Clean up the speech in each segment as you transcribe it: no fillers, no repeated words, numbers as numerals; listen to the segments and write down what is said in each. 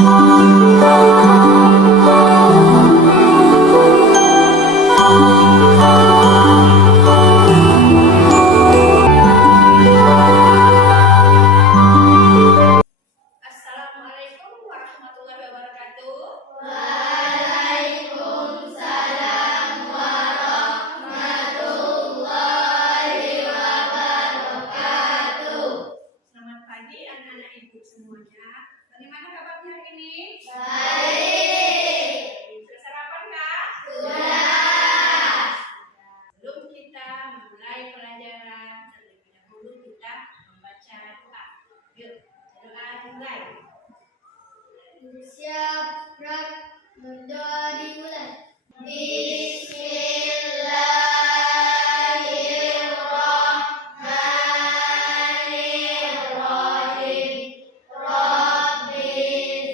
Assalamualaikum warahmatullahi wabarakatuh. Waalaikumsalam warahmatullahi wabarakatuh. Selamat pagi anak-anak ibu semuanya. Bagaimana kabarnya hari ini? Baik. Sudah sarapan kah? Sudah. Sebelum kita memulai pelajaran, terlebih dahulu kita membaca doa. Yuk, doa dimulai. Siap, gerak, berdoa dimulai. Bismillahirrahmanirrahim. Rabbi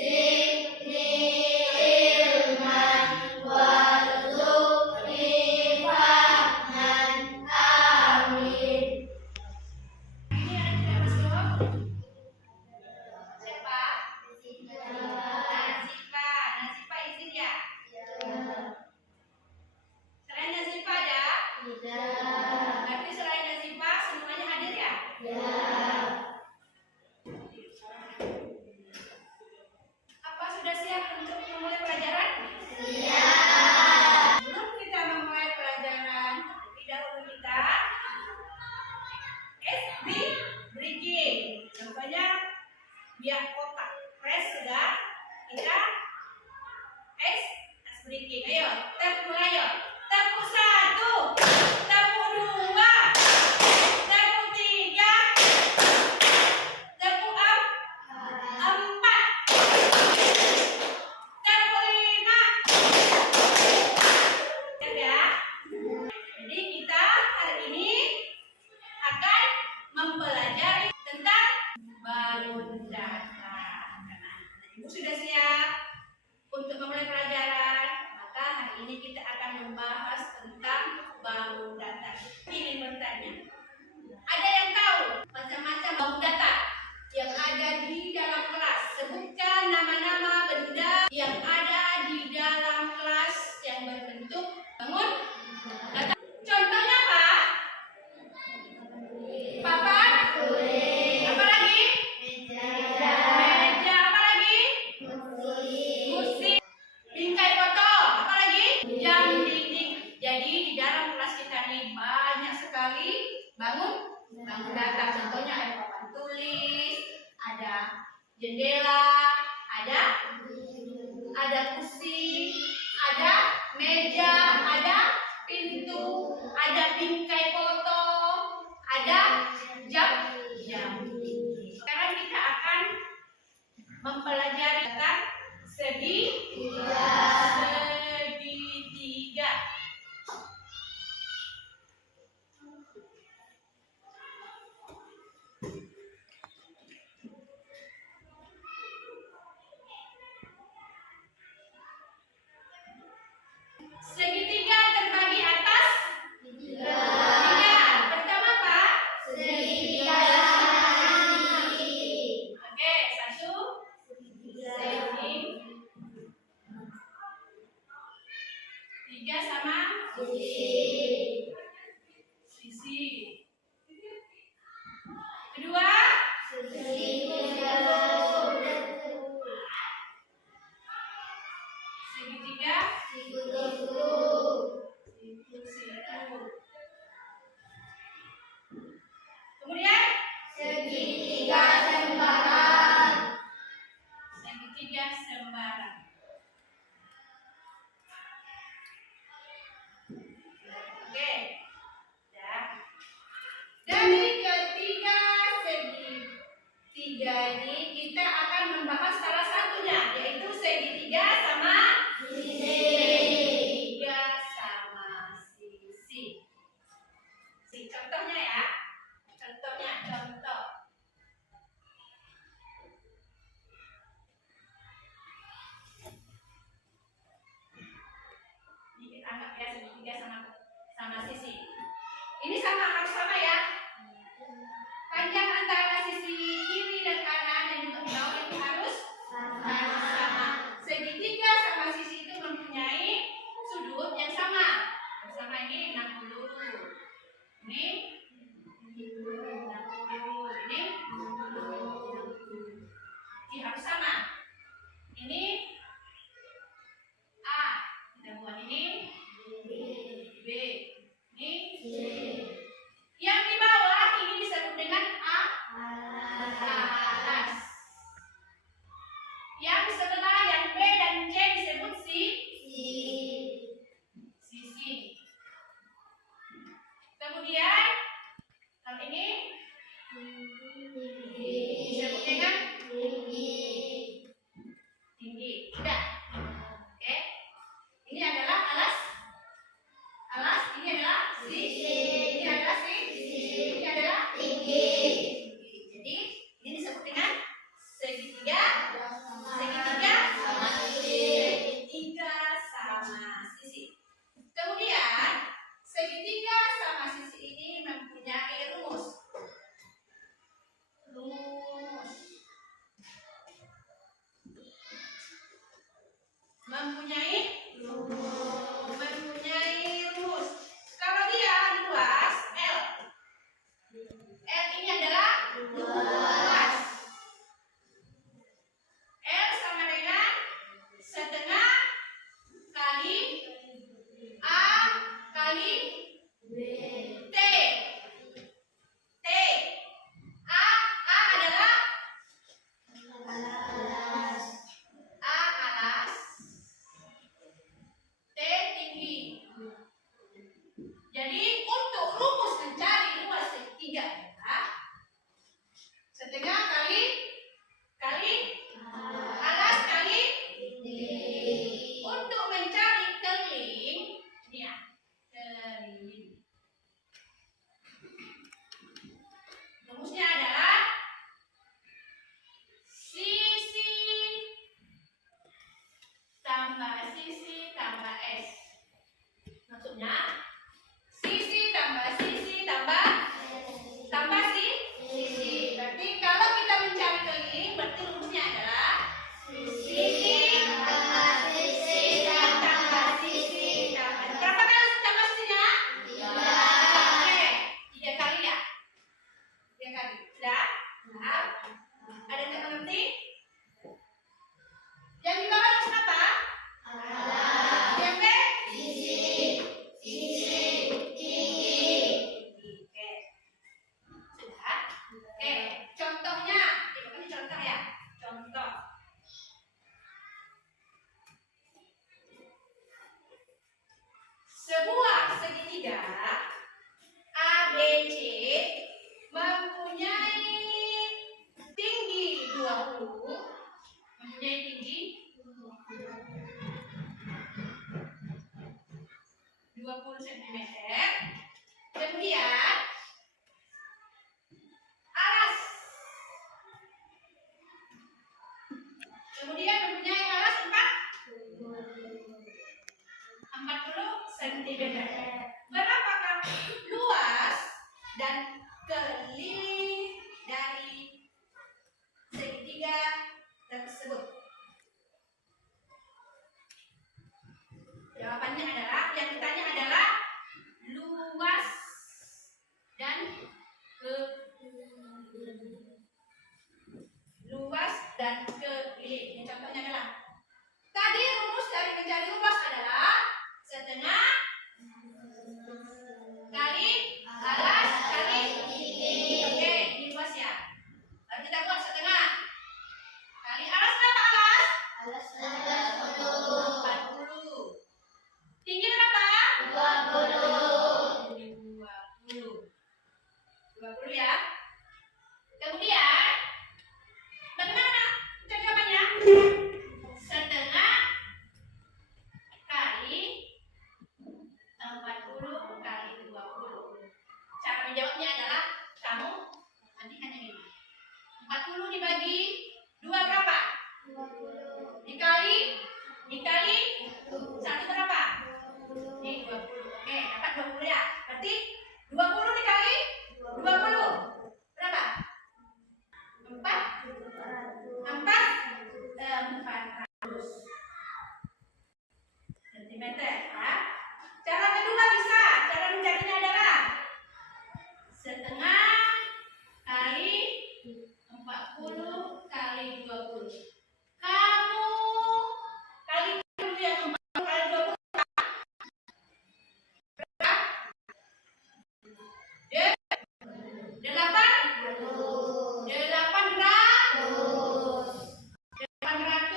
zidni ilman warzuqni fahman. Amin. Ini ada yang masuk. Siapa? Nazifa izin ya? Selain Nazifa ada? Berarti selain Nazifa semuanya hadir ya? Apa sudah siap untuk memulai pelajaran? Sebelum kita memulai pelajaran, terlebih dahulu kita breathing. Contohnya biar kotak press sudah, kita breathing. Ayo, tepuk mulai yuk. Tepuk 1, tepuk 2, tepuk 3, tepuk 4, tepuk 5. Ya. Jadi kita hari ini akan mempelajari tentang bangun datang. Ibu sudah siap untuk memulai pelajaran? Maka hari ini kita akan membahas tentang bangun datang. Ingin bertanya, ada yang tahu macam-macam bangun datang yang ada di dalam kelas? Sebutkan nama-nama benda yang ada di dalam kelas yang berbentuk bangun datang. Contohnya apa? Papan? Apa lagi? Meja. Apa lagi? Kursi. Bingkai foto. Apa lagi? Jam dinding. Jadi di dalam kelas kita ini banyak sekali bangun datang. Contohnya ada papan tulis, ada jendela, ada kursi, ada meja, ada pintu, ada bingkai foto, ada jam. Sekarang kita akan mempelajari tentang segitiga. Segitiga terbagi atas tiga. Pertama apa? Segitiga. Oke, 1, Yang sebelah yang B dan C disebut sisi. Kemudian hal ini disebut dengan tinggi. Sudah. Oke. Ini adalah alas. Ini adalah sisi. Ini adalah sisi. Ini adalah tinggi. Jadi ini disebut dengan segitiga. Segitiga sama sisi. Kemudian segitiga sama sisi ini mempunyai rumus. Mempunyai rumus. Kalau dia luas L ini adalah luas. L sama dengan setengah kali A kali T. A adalah alas, T tinggi. Jadi untuk rumus mencari luas segitiga adalah setengah kali alas kali tinggi. Untuk mencari keliling, ini ya, keliling. Rumusnya adalah sisi tambah S. Maksudnya sisi tambah sisi tambah sisi. Berarti kalau kita mencari keliling, berarti rumusnya adalah sisi tambah sisi tambah sisi. Berapa kali tambah sisinya? 3 kali ya? 3 kali. Sudah? Paham? Ada yang tak mengerti? Yang di bawah rumus apa? Yang B? Sisi tinggi. Oke. Sudah? Oke. Contohnya, ini contoh ya. Contoh. Sebuah segitiga ABC mempunyai tinggi 20 cm. Kemudian alas. Kemudian mempunyai alas 40 cm. Berapakah luas dan keliling dari segitiga tersebut? Jawabannya adalah, yang ditanya adalah luas dan keliling. Ini contohnya adalah, tadi rumus dari mencari luas adalah setengah kali alas kali tinggi. Oke, ini luas ya. Lalu kita buat setengah kali alas. Berapa alas? 40. Tinggi berapa? 20 ya. Kemudian bagaimana jawabannya? Setengah kali 40 kali 20. Cara menjawabnya adalah kamu nanti hanya ini. 40 dibagi 2 berapa? 20. Dikali 1 berapa? 20. Oke, dapat 20 ya. Berarti 20 dikali 20 berapa? 400 cm ya. Cara kedua bisa. Cara mencarinya adalah setengah kali 40 kali 20. Kamu kali dulu ya, 40 kali 20 berapa? 800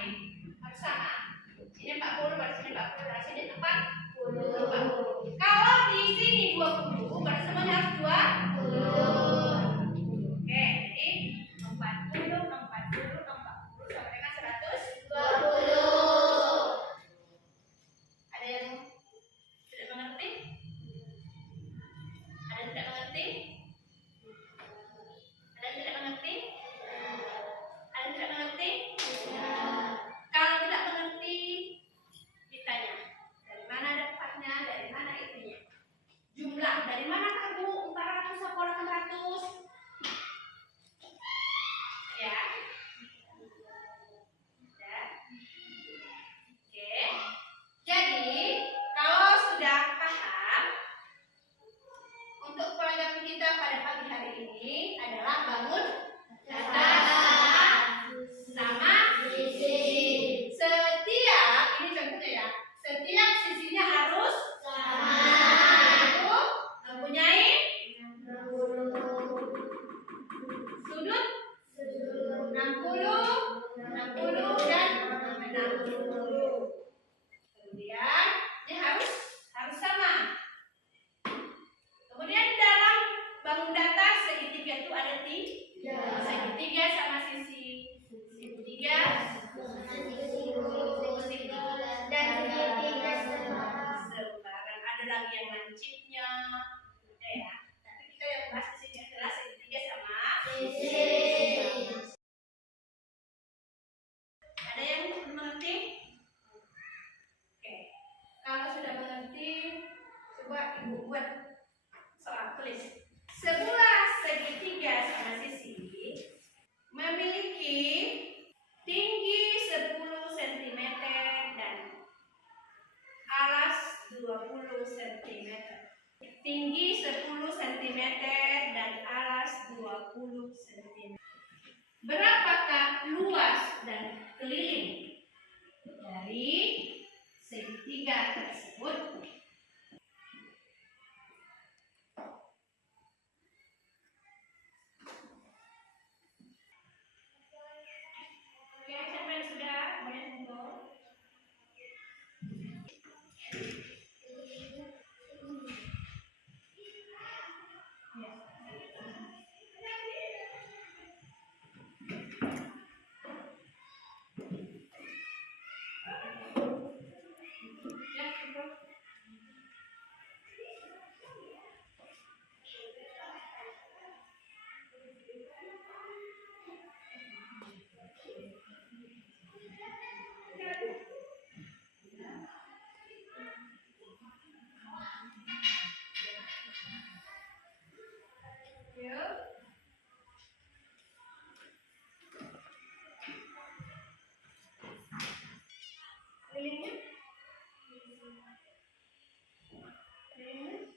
ini. Harus sama. Sini 40, baru sini 40, dari sini 40. Kalau di sini 20, berarti semuanya harus 20. Oke, jadi 40, 40, 40 sama dengan 120. Ada yang tidak mengerti? Ada yang tidak mengerti? Ada yang tidak mengerti? Ada yang tidak mengerti? Kalau tidak mengerti, ditanya. Dari mana dapatnya? Dari mana itunya? Jumlah, dari mana kamu 400 apa 800? Ya. Ya. Oke. Jadi, kalau sudah paham, untuk pelajaran kita pada pagi hari ini adalah bangun datar sama sisi. Setiap, ini contohnya ya, setiap sisinya harus sama. Mempunyai sudut 60, 60 dan 60. Kemudian ini harus sama. Kemudian dalam bangun datar segitiga itu ada segitiga sama sisi, segitiga dan segitiga sebarang. Ada lagi yang lancipnya, ada ya. Tapi kita yang bahas di sini adalah segitiga sama sisi. Ada yang belum mengerti? Oke. Kalau sudah mengerti, coba ibu buat soal tulis. Sebuah segitiga sama sisi memiliki tinggi 10 cm dan alas 20 cm. Tinggi 10 cm dan alas 20 cm. Berapakah luas dan keliling dari segitiga tersebut? Oke, siapa yang sudah boleh mundur? Ya, cukup. Yuk. Kelilingnya? Kelilingnya?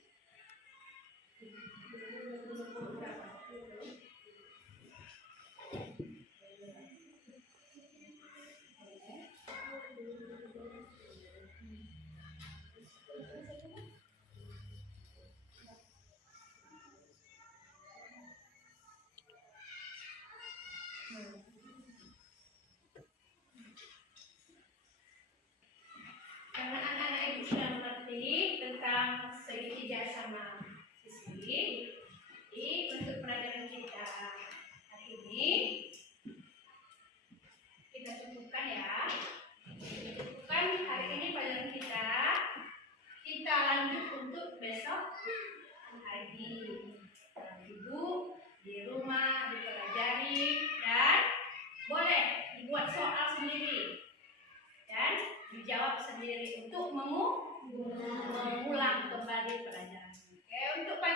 Karena anak-anak ibu sudah mengerti tentang segitiga sama sisi, jadi untuk pelajaran kita hari ini kita cukupkan ya. Cukupkan hari ini pelajaran kita. Kita lanjut untuk besok pagi. Ibu di rumah dipelajari dan boleh dibuat soal sendiri dan dijawab sendiri untuk mengulang kembali pelajaran. Oke, untuk pagi